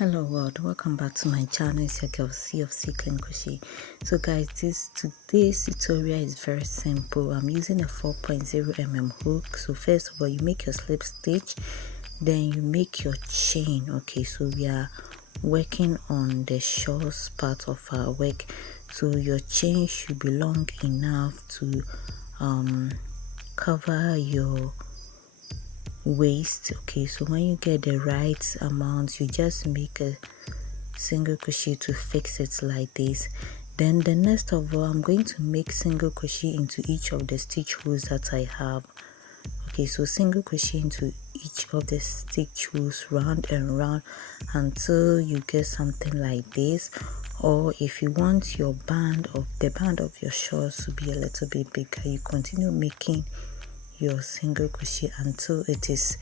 Hello world, welcome back to my channel. It's your girl C of C Clean Crochet. So guys, today's tutorial is very simple. I'm using a 4.0 hook. So first of all, you make your slip stitch, then you make your chain. Okay, so we are working on the short part of our work, so your chain should be long enough to cover your waist. Okay, so when you get the right amount, you just make a single crochet to fix it like this. Then the next of all, I'm going to make single crochet into each of the stitch holes that I have. Okay, so single crochet into each of the stitch holes round and round until you get something like this. Or if you want your band of your shorts to be a little bit bigger, you continue making your single crochet until it is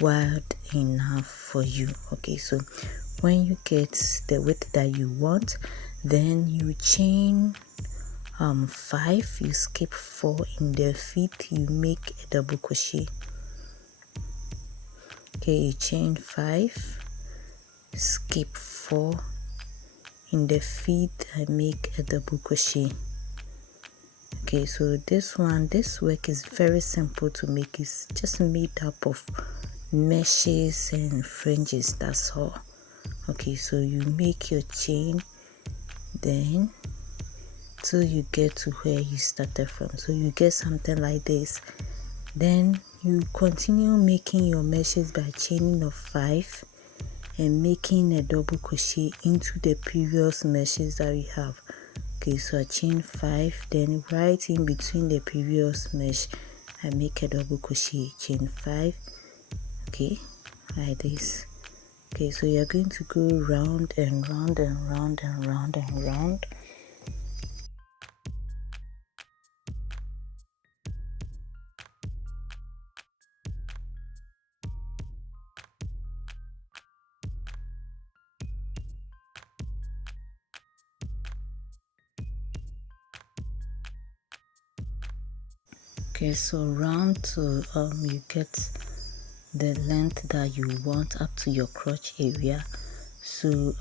wide enough for you. Okay, so when you get the width that you want, then you chain 5, you skip 4 in the fifth, you make a double crochet. Okay, you chain 5, skip 4, in the fifth I make a double crochet. Okay, so this work is very simple to make. It's just made up of meshes and fringes, that's all. Okay, so you make your chain then till you get to where you started from. So you get something like this. Then you continue making your meshes by chaining of 5 and making a double crochet into the previous meshes that we have. Okay, so I chain 5, then right in between the previous mesh I make a double crochet, chain 5. Okay, like this. Okay, so you're going to go round and round and round and round and round. Okay, so round to you get the length that you want up to your crotch area. So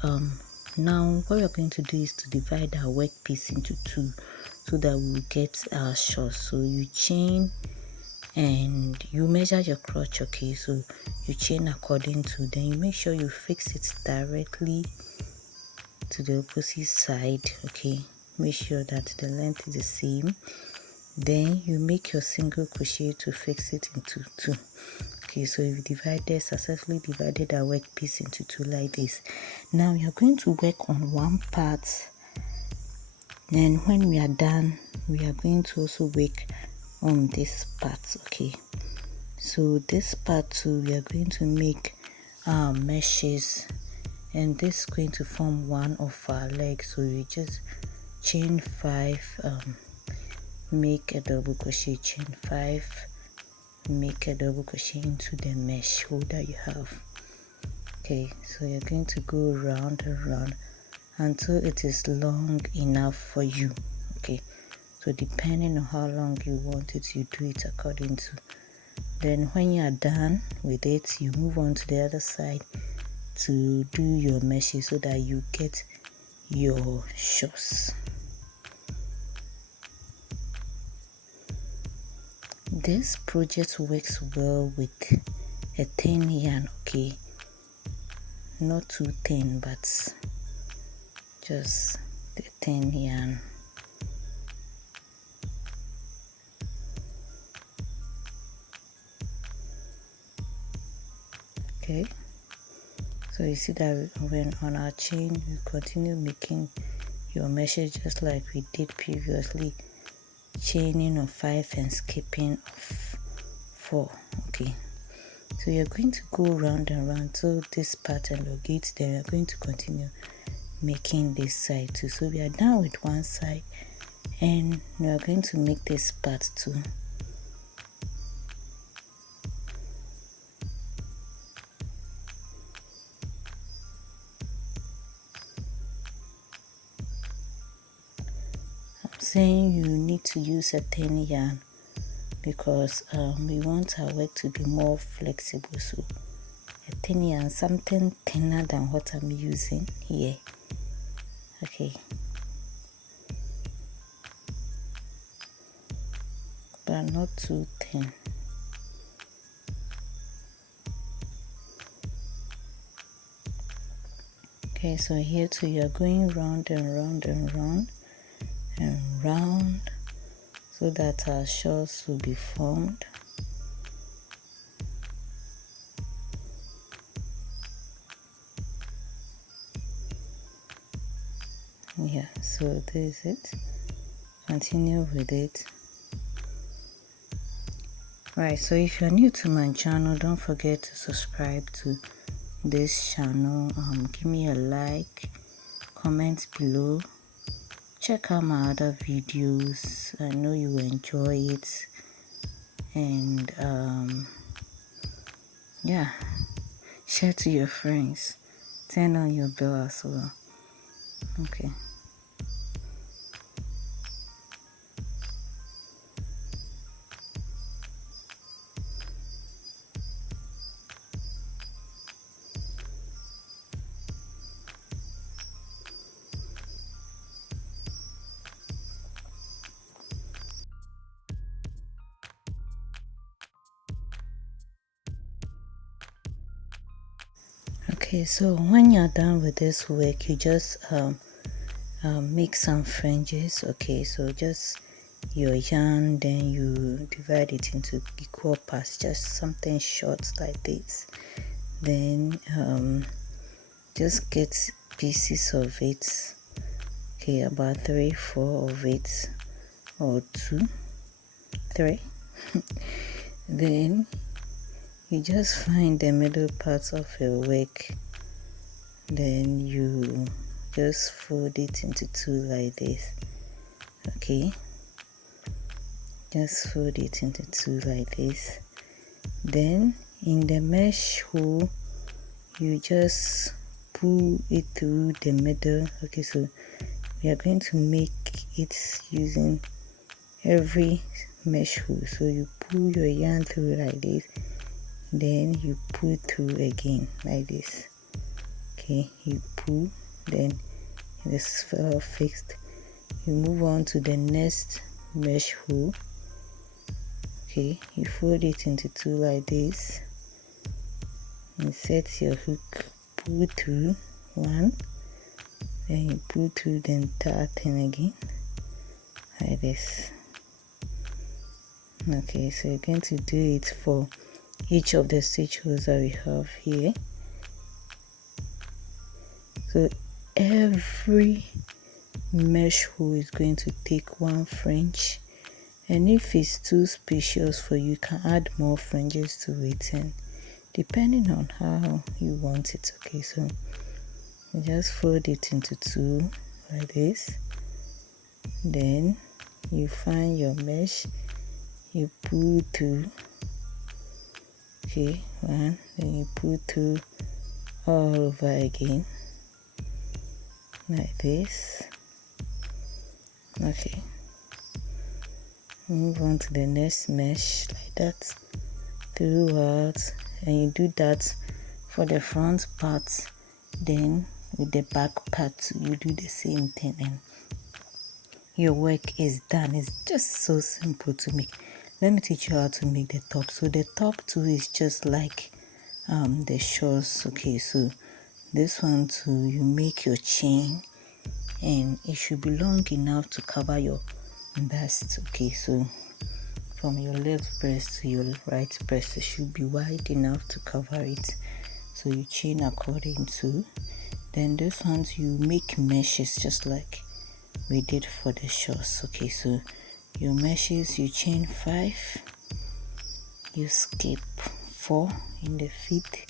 now what we're going to do is to divide our work piece into 2 so that we'll get our shorts. So you chain and you measure your crotch. Okay, so you chain according to, then you make sure you fix it directly to the opposite side. Okay, make sure that the length is the same. Then you make your single crochet to fix it into 2. Okay, so you've successfully divided our work piece into 2 like this. Now you're going to work on one part, then when we are done we are going to also work on this part. Okay, so this part too, we are going to make meshes, and this is going to form one of our legs. So you just chain 5, make a double crochet, chain 5, make a double crochet into the mesh hole that you have. Okay, so you're going to go round and round until it is long enough for you. Okay, so depending on how long you want it, you do it according to. Then when you are done with it, you move on to the other side to do your meshes so that you get your shorts. This project works well with a thin yarn. Okay, not too thin, but just the thin yarn. Okay, so you see that when on our chain you continue making your meshes just like we did previously, chaining of 5 and skipping of 4. Okay, so you're going to go round and round till this part elongates. Then we're going to continue making this side too. So we are done with one side and we are going to make this part too. I'm saying you need to use a thin yarn because we want our work to be more flexible, so a thinny and something thinner than what I'm using here. Okay, but not too thin. Okay, so here too you are going round and round and round and round so that our shawls will be formed. Yeah, so this is it. Continue with it. Right, so if you're new to my channel, don't forget to subscribe to this channel. Give me a like, comment below, check out my other videos. I know you enjoy it, and yeah, share to your friends, turn on your bell as well. Okay. Okay, so when you're done with this work, you just make some fringes. Okay, so just your yarn, then you divide it into equal parts, just something short like this. Then just get pieces of it. Okay, about 3, 4 of it, or 2, 3. Then you just find the middle part of your work, then you just fold it into 2 like this. Okay, just fold it into 2 like this. Then in the mesh hole you just pull it through the middle. Okay, so we are going to make it using every mesh hole. So you pull your yarn through like this, then you pull through again like this. Okay, you pull, then this is fixed. You move on to the next mesh hole. Okay, you fold it into 2 like this, insert your hook, pull through 1, then you pull through the entire thing again like this. Okay, so you're going to do it for each of the stitch holes that we have here. So every mesh hole is going to take 1 fringe, and if it's too spacious for you, you can add more fringes to it, and depending on how you want it. Okay, so you just fold it into 2 like this, then you find your mesh, you pull through. Okay, 1, then you pull through all over again like this. Okay, move on to the next mesh like that throughout, and you do that for the front part. Then with the back part you do the same thing, and your work is done. It's just so simple to make. Let me teach you how to make the top. So the top too is just like the shorts. Okay, so this one too, you make your chain, and it should be long enough to cover your breast. Okay, so from your left breast to your right breast, it should be wide enough to cover it. So you chain according to. Then this ones you make meshes just like we did for the shorts. Okay, so your meshes, you chain 5, you skip 4 in the feet,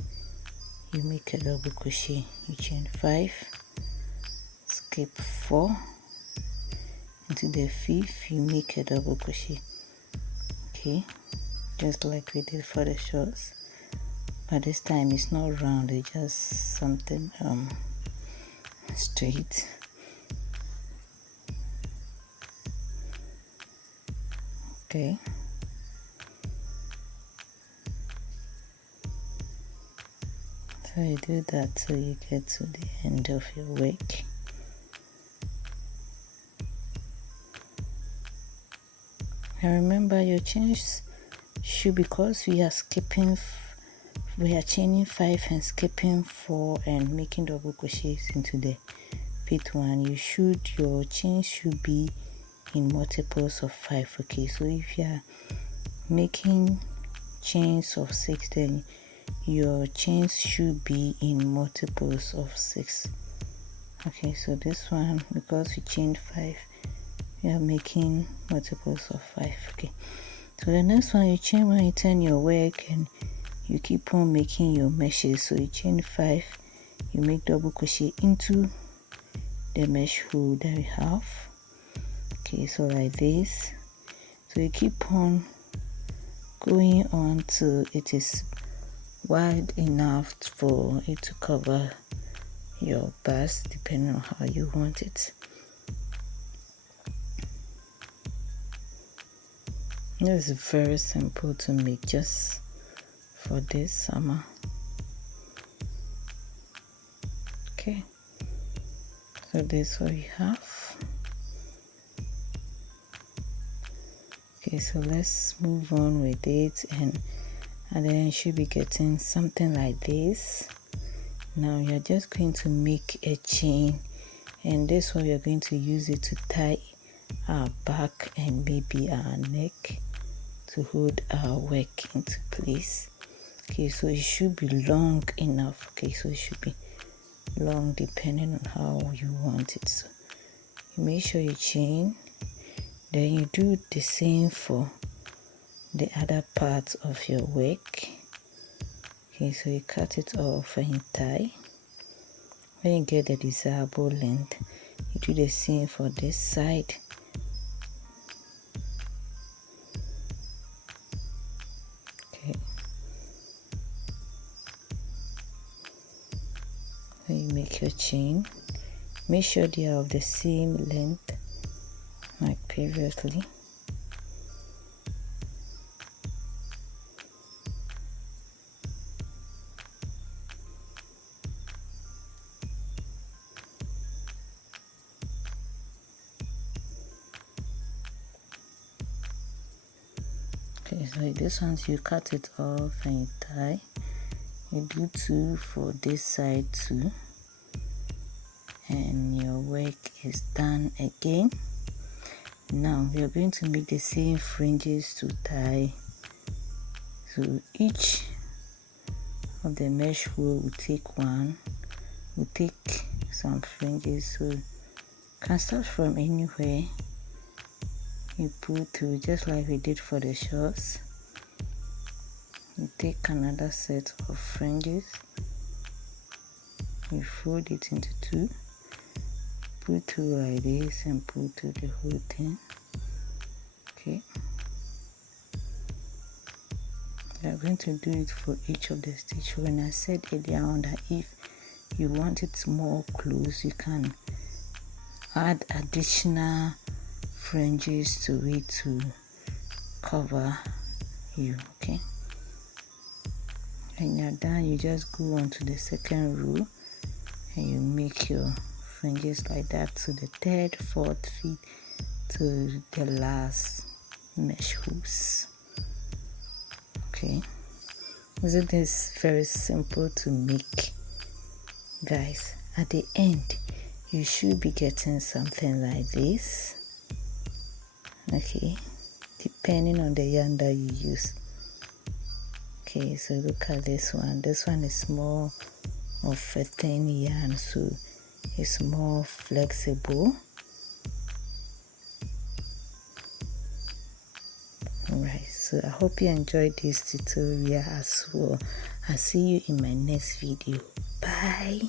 you make a double crochet, you chain 5, skip 4 into the 5th, you make a double crochet. Okay, just like we did for the shorts, but this time it's not round, it's just something straight. Okay, So you do that till you get to the end of your work. And remember, your chains should, because we are skipping, we are chaining 5 and skipping 4 and making double crochets into the 5th one. Your chains should be in multiples of 5. Okay, so if you are making chains of 6, then your chains should be in multiples of 6. Okay, so this one, because we chained 5, we are making multiples of 5. Okay, so the next one, you chain when you turn your work and you keep on making your meshes. So you chain 5, you make double crochet into the mesh hole that we have. Okay, so like this. So you keep on going on till it is wide enough for it to cover your bust, depending on how you want it. This is very simple to make, just for this summer. Okay, so this is what we have. Okay, so let's move on with it, and then you should be getting something like this. Now you're just going to make a chain, and this one we are going to use it to tie our back and maybe our neck to hold our work into place. Okay, so it should be long enough. Okay, so it should be long depending on how you want it. So you make sure you chain, then you do the same for the other parts of your work. Okay, so you cut it off and you tie. When you get the desirable length, you do the same for this side. Okay, so you make your chain. Make sure they are of the same length like previously. Okay, so this one you cut it off and you tie. You do 2 for this side too, and your work is done again. Now we are going to make the same fringes to tie. So each of the mesh hole will take one, will take some fringes. So you can start from anywhere. You pull through just like we did for the shorts. You take another set of fringes, you fold it into 2, pull through like this and pull through the whole thing. Okay, we are going to do it for each of the stitch. When I said earlier on that if you want it more close, you can add additional fringes to it to cover you. Okay, when you're done, you just go on to the second row and you make your fringes like that to the 3rd, 4th, 5th to the last mesh hoops. Okay, isn't this very simple to make, guys? At the end you should be getting something like this. Okay, depending on the yarn that you use. Okay, so look at this one. This one is more of a thin yarn, so it's more flexible. Alright, so I hope you enjoyed this tutorial as well. I'll see you in my next video. Bye.